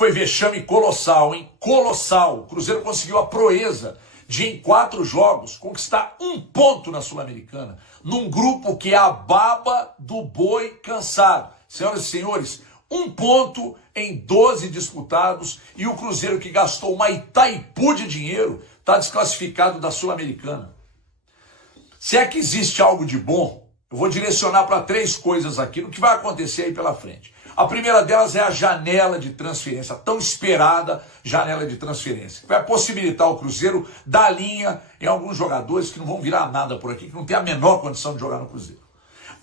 foi vexame colossal, hein? Colossal. O Cruzeiro conseguiu a proeza de, em 4 jogos, conquistar 1 ponto na Sul-Americana, num grupo que é a baba do boi cansado. Senhoras e senhores, 1 ponto em 12 disputados, e o Cruzeiro, que gastou uma Itaipu de dinheiro, está desclassificado da Sul-Americana. Se é que existe algo de bom, eu vou direcionar para 3 coisas aqui, no que vai acontecer aí pela frente. A primeira delas é a janela de transferência, a tão esperada janela de transferência, que vai possibilitar o Cruzeiro dar linha em alguns jogadores que não vão virar nada por aqui, que não tem a menor condição de jogar no Cruzeiro.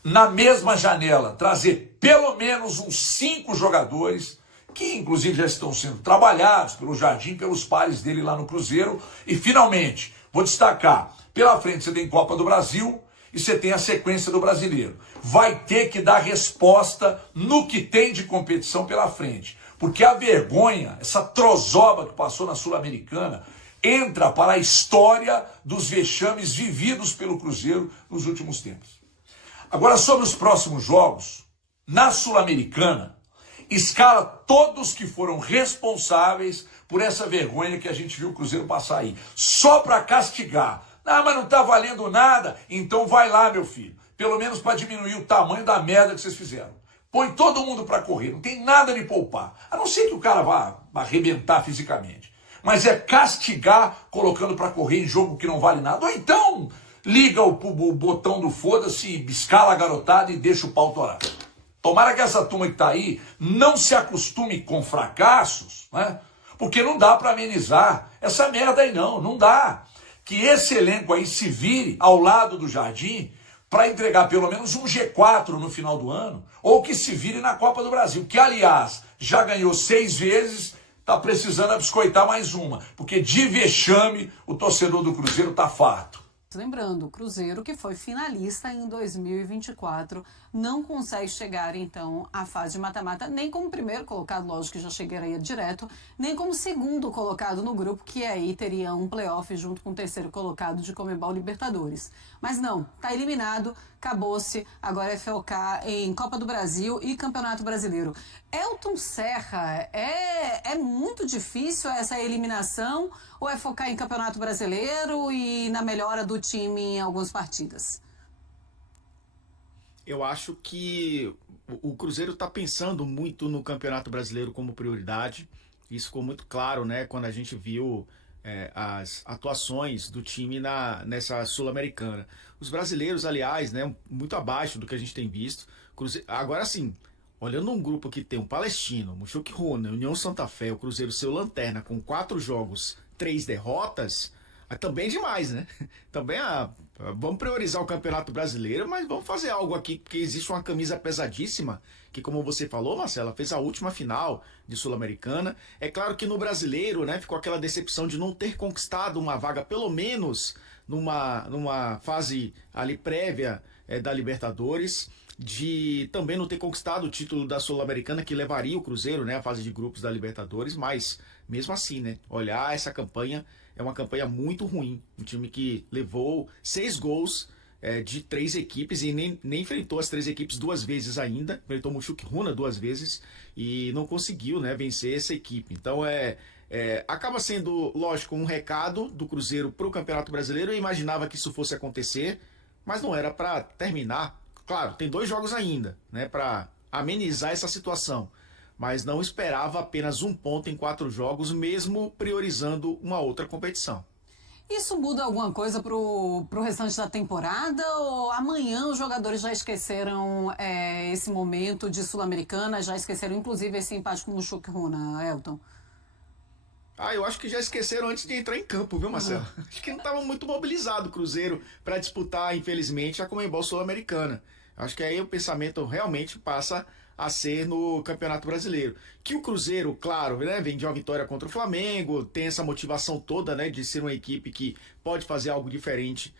Na mesma janela, trazer pelo menos uns 5 jogadores, que inclusive já estão sendo trabalhados pelo Jardim, pelos pares dele lá no Cruzeiro. E finalmente, vou destacar, pela frente você tem Copa do Brasil, e você tem a sequência do Brasileiro. Vai ter que dar resposta no que tem de competição pela frente. Porque a vergonha, essa trozoba que passou na Sul-Americana, entra para a história dos vexames vividos pelo Cruzeiro nos últimos tempos. Agora, sobre os próximos jogos, na Sul-Americana, escala todos que foram responsáveis por essa vergonha que a gente viu o Cruzeiro passar aí. Só para castigar. Ah, mas não está valendo nada. Então vai lá, meu filho. Pelo menos para diminuir o tamanho da merda que vocês fizeram. Põe todo mundo para correr. Não tem nada de poupar. A não ser que o cara vá arrebentar fisicamente. Mas é castigar colocando para correr em jogo que não vale nada. Ou então liga o botão do foda-se, escala a garotada e deixa o pau torar. Tomara que essa turma que está aí não se acostume com fracassos, né? Porque não dá para amenizar essa merda aí não dá. Que esse elenco aí se vire ao lado do Jardim para entregar pelo menos um G4 no final do ano, ou que se vire na Copa do Brasil, que aliás já ganhou 6 vezes, está precisando biscoitar mais uma, porque de vexame o torcedor do Cruzeiro está farto. Lembrando, o Cruzeiro, que foi finalista em 2024, não consegue chegar, então, à fase de mata-mata, nem como primeiro colocado, lógico que já chegaria direto, nem como segundo colocado no grupo, que aí teria um playoff junto com o terceiro colocado de Conmebol Libertadores. Mas não, tá eliminado, acabou-se, agora é focar em Copa do Brasil e Campeonato Brasileiro. Elton Serra, é muito difícil essa eliminação ou é focar em Campeonato Brasileiro e na melhora do time em algumas partidas? Eu acho que o Cruzeiro está pensando muito no Campeonato Brasileiro como prioridade. Isso ficou muito claro, né, quando a gente viu as atuações do time nessa Sul-Americana. Os brasileiros, aliás, né, muito abaixo do que a gente tem visto. Agora sim, olhando um grupo que tem o Palestino, Mushoku Runa, União Santa Fé, o Cruzeiro seu lanterna com 4 jogos, 3 derrotas, também é demais, né? Também vamos priorizar o Campeonato Brasileiro, mas vamos fazer algo aqui, porque existe uma camisa pesadíssima, que como você falou, Marcela, fez a última final de Sul-Americana. É claro que no Brasileiro, né, ficou aquela decepção de não ter conquistado uma vaga, pelo menos numa fase ali prévia da Libertadores, de também não ter conquistado o título da Sul-Americana, que levaria o Cruzeiro, né, à fase de grupos da Libertadores, mas mesmo assim, né, olhar essa campanha, é uma campanha muito ruim. Um time que levou 6 gols de 3 equipes e nem enfrentou as 3 equipes 2 vezes ainda. Enfrentou o Mushoku Runa 2 vezes e não conseguiu, né, vencer essa equipe. Então acaba sendo, lógico, um recado do Cruzeiro para o Campeonato Brasileiro. Eu imaginava que isso fosse acontecer, mas não era para terminar. Claro, tem 2 jogos ainda, né, para amenizar essa situação. Mas não esperava apenas 1 ponto em 4 jogos, mesmo priorizando uma outra competição. Isso muda alguma coisa pro restante da temporada ou amanhã os jogadores já esqueceram esse momento de Sul-Americana, já esqueceram inclusive esse empate com o Mushoku Runa, Elton? Eu acho que já esqueceram antes de entrar em campo, viu, Marcelo? Acho que não estava muito mobilizado o Cruzeiro para disputar, infelizmente, a Conmebol Sul-Americana. Acho que aí o pensamento realmente passa a ser no Campeonato Brasileiro. Que o Cruzeiro, claro, né, vem de uma vitória contra o Flamengo, tem essa motivação toda, né, de ser uma equipe que pode fazer algo diferente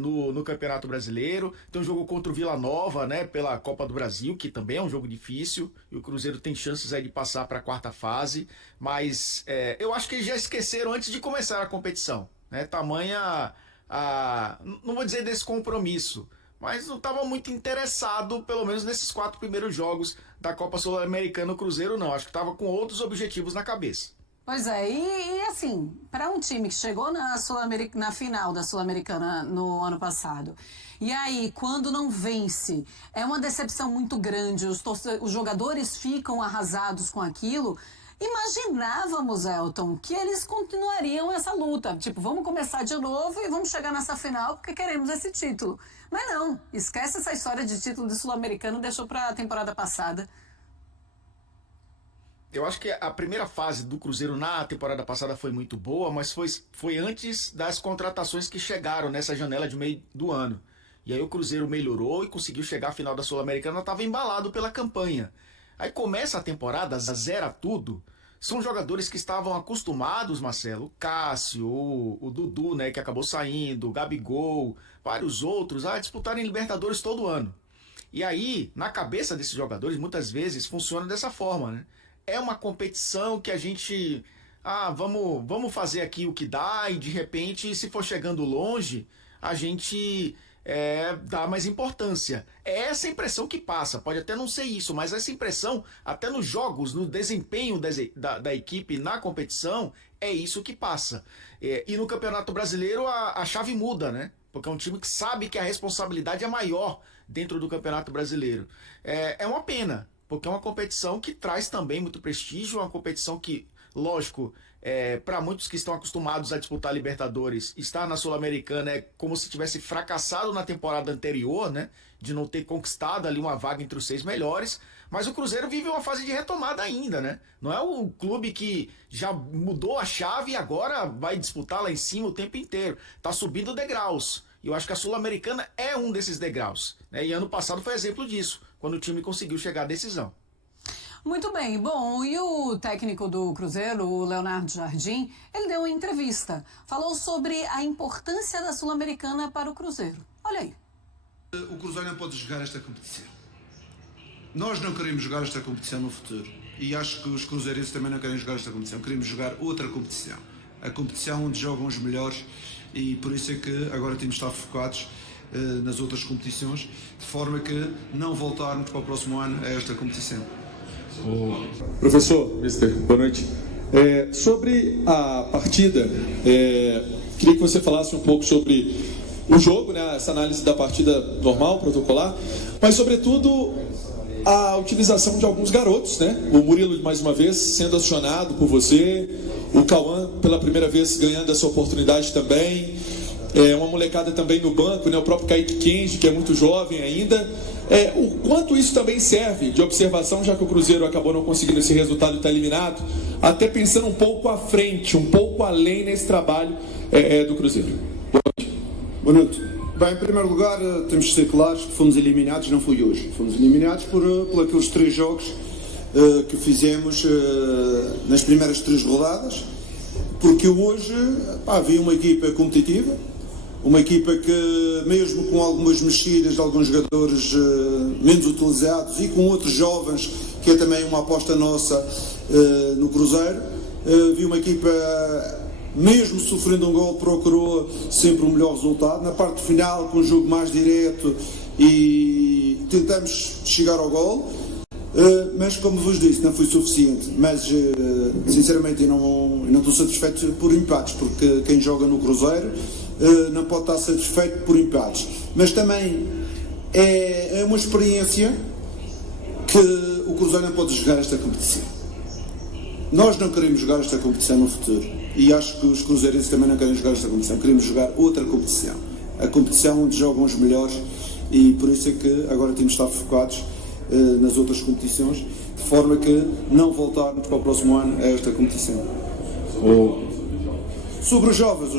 no Campeonato Brasileiro. Tem um jogo contra o Vila Nova, né, pela Copa do Brasil, que também é um jogo difícil, e o Cruzeiro tem chances aí de passar para a 4ª fase, mas eu acho que eles já esqueceram antes de começar a competição, né, tamanha não vou dizer descompromisso, mas não estava muito interessado, pelo menos nesses 4 primeiros jogos da Copa Sul-Americana. O Cruzeiro não, acho que estava com outros objetivos na cabeça. Pois é, e assim, para um time que chegou na final da Sul-Americana no ano passado, e aí, quando não vence, é uma decepção muito grande, os jogadores ficam arrasados com aquilo. Imaginávamos, Elton, que eles continuariam essa luta. Tipo, vamos começar de novo e vamos chegar nessa final porque queremos esse título. Mas não, esquece essa história de título de Sul-Americano, deixou para a temporada passada. Eu acho que a primeira fase do Cruzeiro na temporada passada foi muito boa, mas foi antes das contratações que chegaram nessa janela de meio do ano. E aí o Cruzeiro melhorou e conseguiu chegar à final da Sul-Americana, estava embalado pela campanha. Aí começa a temporada, zera tudo. São jogadores que estavam acostumados, Marcelo, o Cássio, o Dudu, né, que acabou saindo, o Gabigol, vários outros, a disputarem Libertadores todo ano. E aí, na cabeça desses jogadores, muitas vezes funciona dessa forma, né? É uma competição que a gente... vamos fazer aqui o que dá e de repente, se for chegando longe, a gente dá mais importância. É essa impressão que passa, pode até não ser isso, mas essa impressão, até nos jogos, no desempenho da equipe na competição, é isso que passa. E no Campeonato Brasileiro a chave muda, né? Porque é um time que sabe que a responsabilidade é maior dentro do Campeonato Brasileiro. É uma pena, porque é uma competição que traz também muito prestígio, uma competição que, lógico, para muitos que estão acostumados a disputar a Libertadores, estar na Sul-Americana é como se tivesse fracassado na temporada anterior, né? De não ter conquistado ali uma vaga entre os 6 melhores, mas o Cruzeiro vive uma fase de retomada ainda, né? Não é o clube que já mudou a chave e agora vai disputar lá em cima o tempo inteiro. Tá subindo degraus. E eu acho que a Sul-Americana é um desses degraus, né? E ano passado foi exemplo disso, quando o time conseguiu chegar à decisão. Muito bem, bom, e o técnico do Cruzeiro, o Leonardo Jardim, ele deu uma entrevista, falou sobre a importância da Sul-Americana para o Cruzeiro. Olha aí. O Cruzeiro não pode jogar esta competição. Nós não queremos jogar esta competição no futuro. E acho que os cruzeirenses também não querem jogar esta competição. Queremos jogar outra competição. A competição onde jogam os melhores, e por isso é que agora temos de estar focados nas outras competições, de forma que não voltarmos para o próximo ano a esta competição. Professor, boa noite. Sobre a partida, queria que você falasse um pouco sobre o jogo, né, essa análise da partida normal, protocolar, mas sobretudo a utilização de alguns garotos, né? O Murilo, mais uma vez, sendo acionado por você, o Cauã, pela primeira vez, ganhando essa oportunidade também, uma molecada também no banco, né? O próprio Kaique Kenji, que é muito jovem ainda. O quanto isso também serve de observação, já que o Cruzeiro acabou não conseguindo esse resultado e está eliminado, até pensando um pouco à frente, um pouco além nesse trabalho do Cruzeiro. Boa noite. Bem, em primeiro lugar, temos de ser claros que fomos eliminados, não foi hoje. Fomos eliminados por aqueles 3 jogos que fizemos nas primeiras 3 rodadas, porque hoje havia uma equipa competitiva, uma equipa que, mesmo com algumas mexidas de alguns jogadores menos utilizados e com outros jovens, que é também uma aposta nossa no Cruzeiro, vi uma equipa, mesmo sofrendo um gol, procurou sempre o melhor resultado. Na parte final, com um jogo mais direto, e tentamos chegar ao gol, mas como vos disse, não foi suficiente. Mas sinceramente eu não estou satisfeito por empates, porque quem joga no Cruzeiro não pode estar satisfeito por empates. Mas também é uma experiência que o Cruzeiro não pode jogar esta competição. Nós não queremos jogar esta competição no futuro, e acho que os cruzeirenses também não querem jogar esta competição. Queremos jogar outra competição, a competição onde jogam os melhores, e por isso é que agora temos de estar focados nas outras competições, de forma que não voltarmos para o próximo ano a esta competição. Sobre os jovens,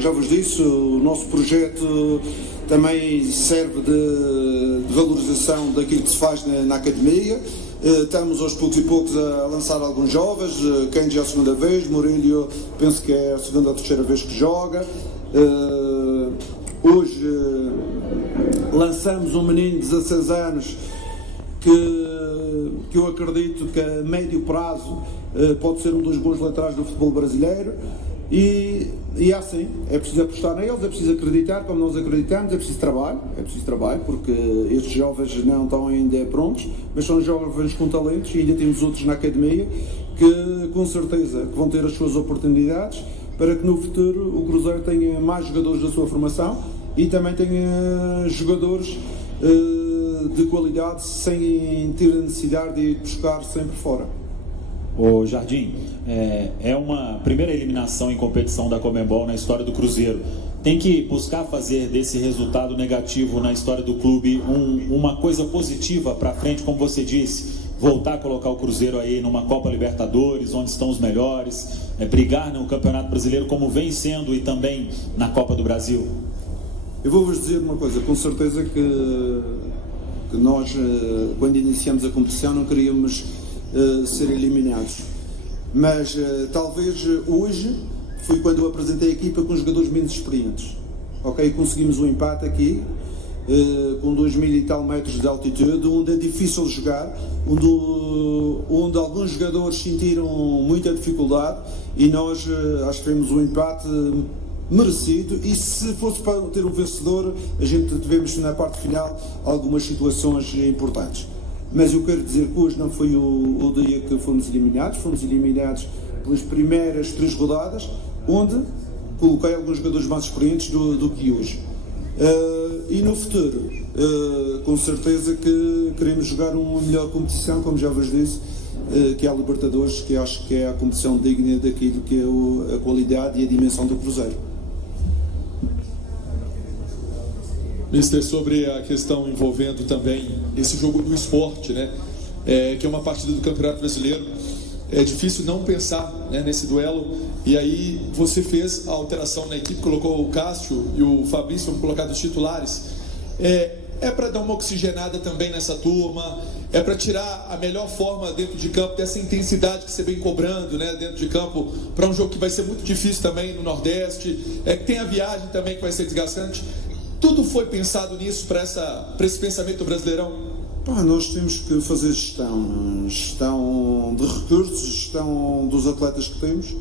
já vos disse, o nosso projeto também serve de valorização daquilo que se faz na academia. Estamos aos poucos e poucos a lançar alguns jovens, Kenji é a segunda vez, Murilo penso que é a segunda ou terceira vez que joga. Hoje lançamos um menino de 16 anos que eu acredito que a médio prazo pode ser um dos bons laterais do futebol brasileiro, E é assim, é preciso apostar neles, é preciso acreditar como nós acreditamos, é preciso trabalho, porque estes jovens não estão ainda prontos, mas são jovens com talentos e ainda temos outros na academia que com certeza que vão ter as suas oportunidades para que no futuro o Cruzeiro tenha mais jogadores da sua formação e também tenha jogadores de qualidade sem ter a necessidade de ir buscar sempre fora. Ô Jardim, é uma primeira eliminação em competição da Conmebol na história do Cruzeiro. Tem que buscar fazer desse resultado negativo na história do clube uma coisa positiva para frente, como você disse, voltar a colocar o Cruzeiro aí numa Copa Libertadores, onde estão os melhores, brigar no Campeonato Brasileiro como vem sendo e também na Copa do Brasil. Eu vou-vos dizer uma coisa, com certeza que nós, quando iniciamos a competição, não queríamos ser eliminados, mas talvez hoje foi quando eu apresentei a equipa com jogadores menos experientes, ok? Conseguimos um empate aqui com 2000 e tal metros de altitude, onde é difícil jogar, onde alguns jogadores sentiram muita dificuldade e nós acho que tivemos um empate merecido, e se fosse para ter um vencedor a gente tivemos na parte final algumas situações importantes. Mas eu quero dizer que hoje não foi o dia que fomos eliminados pelas primeiras 3 rodadas, onde coloquei alguns jogadores mais experientes do que hoje. E no futuro, com certeza que queremos jogar uma melhor competição, como já vos disse, que é a Libertadores, que acho que é a competição digna daquilo que é a qualidade e a dimensão do Cruzeiro. Mister, sobre a questão envolvendo também esse jogo do esporte, né? Que é uma partida do Campeonato Brasileiro, é difícil não pensar, né, nesse duelo, e aí você fez a alteração na equipe, colocou o Cássio e o Fabrício como colocados titulares. É para dar uma oxigenada também nessa turma, é para tirar a melhor forma dentro de campo dessa intensidade que você vem cobrando, né, dentro de campo, para um jogo que vai ser muito difícil também no Nordeste, que tem a viagem também que vai ser desgastante. Tudo foi pensado nisso para esse pensamento do Brasileirão? Nós temos que fazer gestão de recursos, gestão dos atletas que temos.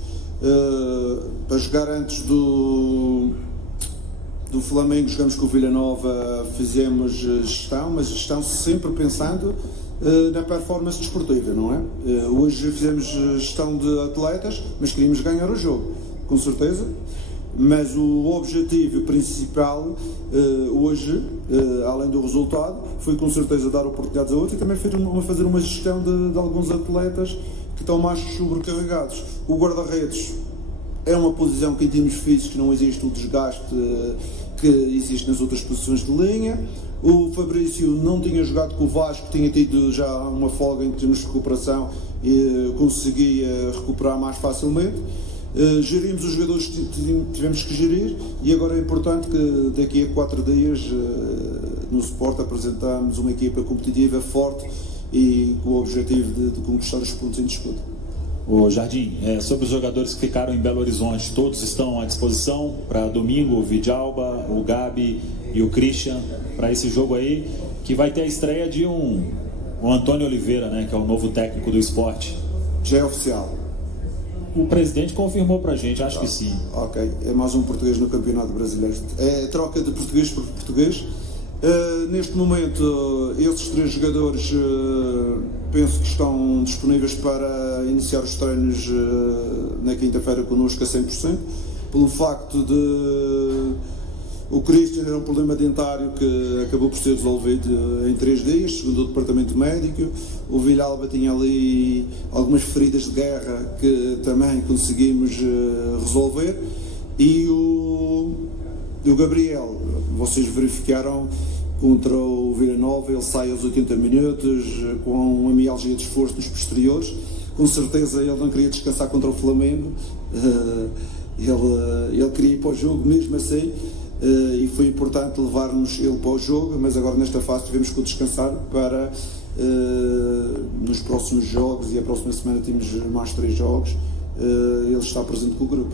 Para jogar antes do Flamengo, jogamos com o Vila Nova, fizemos gestão, mas gestão sempre pensando na performance desportiva, não é? Hoje fizemos gestão de atletas, mas queríamos ganhar o jogo, com certeza. Mas o objetivo principal hoje, além do resultado, foi com certeza dar oportunidades a outros e também fazer uma gestão de alguns atletas que estão mais sobrecarregados. O guarda-redes é uma posição que em termos físicos não existe o desgaste que existe nas outras posições de linha. O Fabrício não tinha jogado com o Vasco, tinha tido já uma folga em termos de recuperação e conseguia recuperar mais facilmente. Gerimos os jogadores que tivemos que gerir, e agora é importante que daqui a 4 dias no Sport apresentamos uma equipa competitiva, forte e com o objetivo de conquistar os pontos em disputa. O Jardim, sobre os jogadores que ficaram em Belo Horizonte, todos estão à disposição para domingo? O Vidalba, o Gabi e o Christian, para esse jogo aí, que vai ter a estreia de o Antônio Oliveira, né, que é o novo técnico do Sport. Já é oficial. O presidente confirmou pra gente, acho que sim. Ok, é mais um português no Campeonato Brasileiro. É troca de português por português. Neste momento, esses 3 jogadores penso que estão disponíveis para iniciar os treinos na quinta-feira connosco a 100%, pelo facto de o Christian era um problema dentário que acabou por ser resolvido em 3 dias, segundo o departamento médico. O Villalba tinha ali algumas feridas de guerra que também conseguimos resolver. E o Gabriel, vocês verificaram, contra o Vila Nova, ele sai aos 80 minutos com uma mialgia de esforço nos posteriores. Com certeza ele não queria descansar contra o Flamengo, ele queria ir para o jogo mesmo assim. E foi importante levarmos ele para o jogo, mas agora nesta fase tivemos que o descansar para nos próximos jogos, e a próxima semana temos mais 3 jogos, ele está presente com o grupo.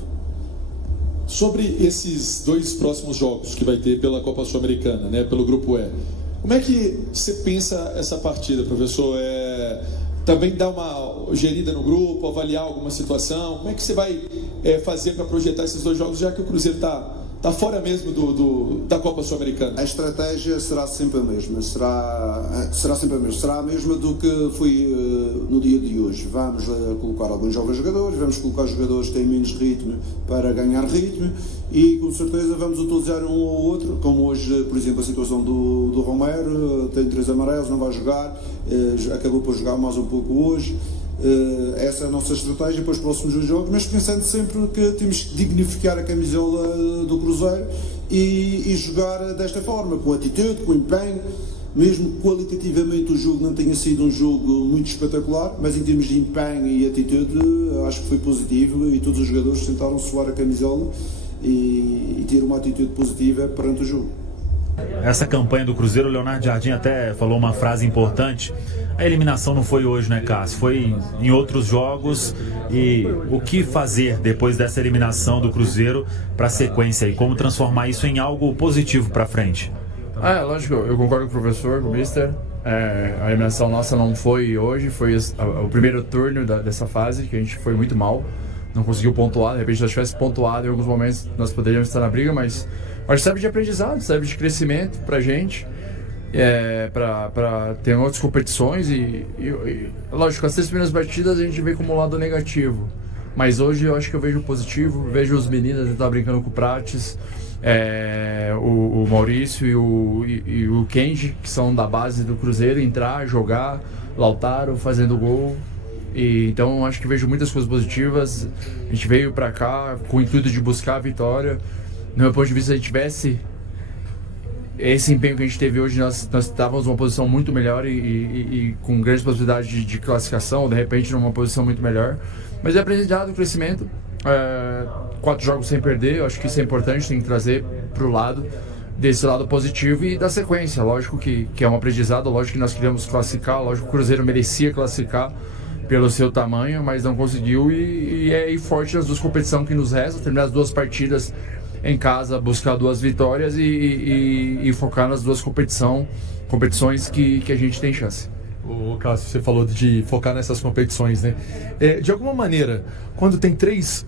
Sobre esses 2 próximos jogos que vai ter pela Copa Sul-Americana, né, pelo Grupo E, como é que você pensa essa partida, professor? Também dar uma gerida no grupo, avaliar alguma situação? Como é que você vai fazer para projetar esses 2 jogos, já que o Cruzeiro está fora mesmo da Copa Sul-Americana? A estratégia será sempre a mesma, será a mesma do que foi no dia de hoje. Vamos colocar alguns jovens jogadores, vamos colocar jogadores que têm menos ritmo para ganhar ritmo e com certeza vamos utilizar um ou outro, como hoje, por exemplo, a situação do Romero, tem 3 amarelos, não vai jogar, acabou por jogar mais um pouco hoje. Essa é a nossa estratégia para os próximos 2 jogos, mas pensando sempre que temos que dignificar a camisola do Cruzeiro e jogar desta forma, com atitude, com empenho, mesmo que qualitativamente o jogo não tenha sido um jogo muito espetacular, mas em termos de empenho e atitude acho que foi positivo e todos os jogadores tentaram suar a camisola e ter uma atitude positiva perante o jogo. Essa campanha do Cruzeiro, o Leonardo Jardim até falou uma frase importante. A eliminação não foi hoje, né, Cássio? Foi em outros jogos. E o que fazer depois dessa eliminação do Cruzeiro para a sequência e como transformar isso em algo positivo para frente? Lógico, eu concordo com o professor, com o mister. A eliminação nossa não foi hoje, foi o primeiro turno dessa fase, que a gente foi muito mal. Não conseguiu pontuar, de repente se nós tivesse pontuado em alguns momentos nós poderíamos estar na briga, mas serve de aprendizado, serve de crescimento pra gente, para ter outras competições e lógico, as 3 primeiras partidas a gente vê como um lado negativo, mas hoje eu acho que eu vejo positivo, vejo os meninos, eu tava brincando com o Prates, o Maurício e o Kenji, que são da base do Cruzeiro, entrar, jogar, Lautaro fazendo gol. Então acho que vejo muitas coisas positivas. A gente veio para cá com o intuito de buscar a vitória. No meu ponto de vista, se a gente tivesse esse empenho que a gente teve hoje, nós estávamos numa posição muito melhor e com grandes possibilidades de classificação, ou de repente numa posição muito melhor. Mas é aprendizado, crescimento, 4 jogos sem perder, eu acho que isso é importante, tem que trazer para o lado desse lado positivo e da sequência. Lógico que é um aprendizado, lógico que nós queríamos classificar, lógico que o Cruzeiro merecia classificar pelo seu tamanho, mas não conseguiu e é ir forte nas 2 competições que nos restam, terminar as 2 partidas em casa, buscar 2 vitórias e focar nas 2 competições que a gente tem chance. O Cássio, você falou de focar nessas competições, né? De alguma maneira, quando tem 3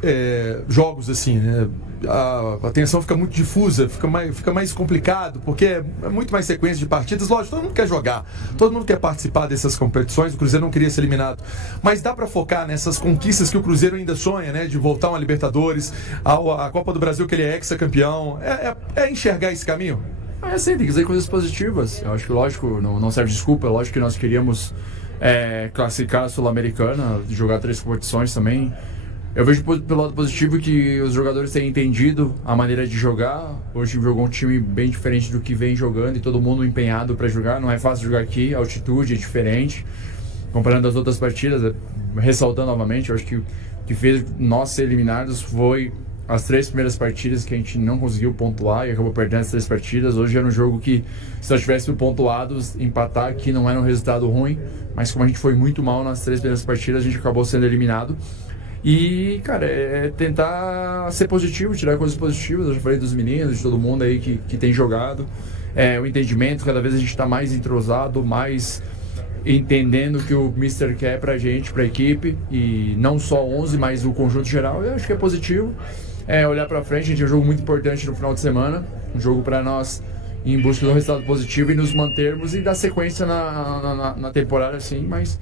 jogos assim, né, a atenção fica muito difusa, fica mais complicado, porque é muito mais sequência de partidas. Lógico, todo mundo quer jogar, todo mundo quer participar dessas competições, o Cruzeiro não queria ser eliminado, mas dá para focar nessas conquistas que o Cruzeiro ainda sonha, né? De voltar a uma Libertadores, a Copa do Brasil, que ele é ex-campeão, é enxergar esse caminho? Sim, tem que dizer coisas positivas. Eu acho que, lógico, não serve desculpa. Lógico que nós queríamos classificar a Sul-Americana, jogar 3 competições também. Eu vejo pelo lado positivo que os jogadores têm entendido a maneira de jogar. Hoje jogou um time bem diferente do que vem jogando e todo mundo empenhado para jogar. Não é fácil jogar aqui, a altitude é diferente. Comparando as outras partidas, ressaltando novamente, eu acho que o que fez nós ser eliminados foi as 3 primeiras partidas que a gente não conseguiu pontuar e acabou perdendo as 3 partidas. Hoje era um jogo que, se nós tivéssemos pontuados, empatar aqui não era um resultado ruim, mas como a gente foi muito mal nas 3 primeiras partidas, a gente acabou sendo eliminado. E, cara, tentar ser positivo, tirar coisas positivas. Eu já falei dos meninos, de todo mundo aí que tem jogado. O entendimento, cada vez a gente está mais entrosado, mais entendendo o que o Mister quer pra gente, pra equipe, e não só 11, mas o conjunto geral. Eu acho que é positivo. Olhar pra frente, a gente tem um jogo muito importante no final de semana, um jogo para nós ir em busca de um resultado positivo e nos mantermos e dar sequência na temporada, assim. Mas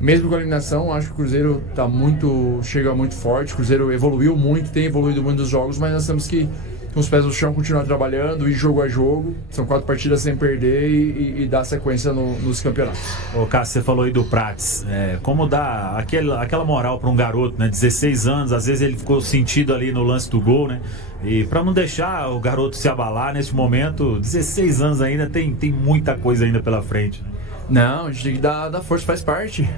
mesmo com a eliminação, acho que o Cruzeiro chega muito forte. O Cruzeiro evoluiu muito, tem evoluído muito nos jogos, mas nós temos que, com os pés no chão, continuar trabalhando, ir jogo a jogo. São 4 partidas sem perder e dar sequência nos campeonatos. Ô Cássio, você falou aí do Prates, como dar aquela moral para um garoto, né, 16 anos, às vezes ele ficou sentido ali no lance do gol, né, e para não deixar o garoto se abalar nesse momento, 16 anos ainda, tem muita coisa ainda pela frente. Não, a gente tem que dar força, faz parte.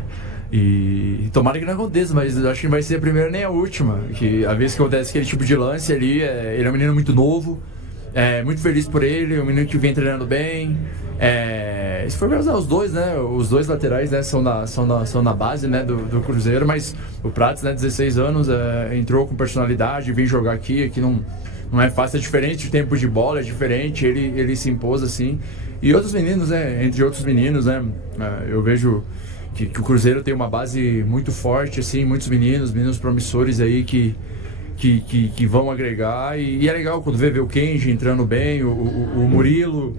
E tomara que não aconteça, mas eu acho que não vai ser a primeira nem a última. Que a vez que acontece aquele tipo de lance ali, ele é um menino muito novo, muito feliz por ele, um menino que vem treinando bem. Se for ver os 2, né? Os 2 laterais, né, são na base, né, do Cruzeiro, mas o Prates, né, 16 anos, entrou com personalidade, vem jogar aqui não é fácil, é diferente o tempo de bola, é diferente, ele se impôs assim. E outros meninos, né, entre outros meninos, né, eu vejo que o Cruzeiro tem uma base muito forte, assim, muitos meninos promissores aí que que vão agregar. E é legal quando vê o Kenji entrando bem, o Murilo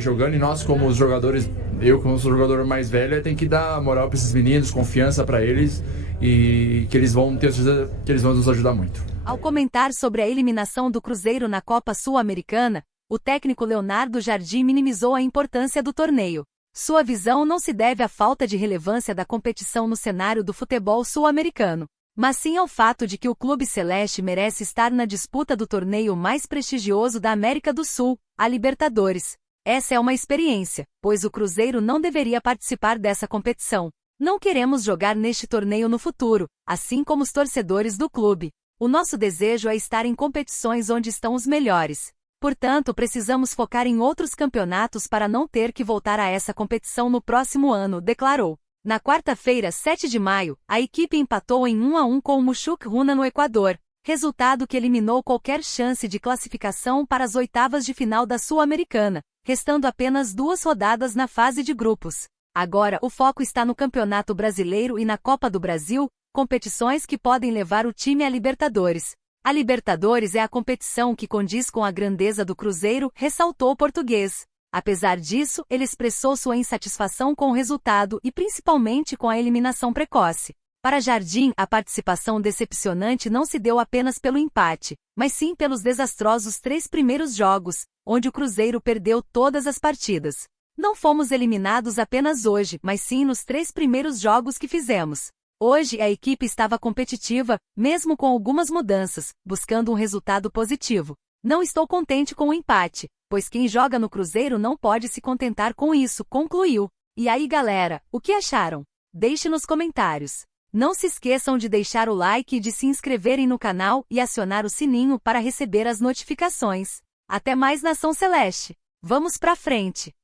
jogando, e nós como os jogadores, eu como sou o jogador mais velho, tem que dar moral para esses meninos, confiança para eles, e que eles vão ter certeza que eles vão nos ajudar muito. Ao comentar sobre a eliminação do Cruzeiro na Copa Sul-Americana, o técnico Leonardo Jardim minimizou a importância do torneio. Sua visão não se deve à falta de relevância da competição no cenário do futebol sul-americano, mas sim ao fato de que o Clube Celeste merece estar na disputa do torneio mais prestigioso da América do Sul, a Libertadores. Essa é uma experiência, pois o Cruzeiro não deveria participar dessa competição. Não queremos jogar neste torneio no futuro, assim como os torcedores do clube. O nosso desejo é estar em competições onde estão os melhores. Portanto, precisamos focar em outros campeonatos para não ter que voltar a essa competição no próximo ano, declarou. Na quarta-feira, 7 de maio, a equipe empatou em 1-1 com o Muxuc Runa no Equador, resultado que eliminou qualquer chance de classificação para as oitavas de final da Sul-Americana, restando apenas 2 rodadas na fase de grupos. Agora, o foco está no Campeonato Brasileiro e na Copa do Brasil, competições que podem levar o time à Libertadores. A Libertadores é a competição que condiz com a grandeza do Cruzeiro, ressaltou o português. Apesar disso, ele expressou sua insatisfação com o resultado e principalmente com a eliminação precoce. Para Jardim, a participação decepcionante não se deu apenas pelo empate, mas sim pelos desastrosos 3 primeiros jogos, onde o Cruzeiro perdeu todas as partidas. Não fomos eliminados apenas hoje, mas sim nos 3 primeiros jogos que fizemos. Hoje a equipe estava competitiva, mesmo com algumas mudanças, buscando um resultado positivo. Não estou contente com o empate, pois quem joga no Cruzeiro não pode se contentar com isso, concluiu. E aí galera, o que acharam? Deixe nos comentários. Não se esqueçam de deixar o like e de se inscreverem no canal e acionar o sininho para receber as notificações. Até mais, Nação Celeste! Vamos pra frente!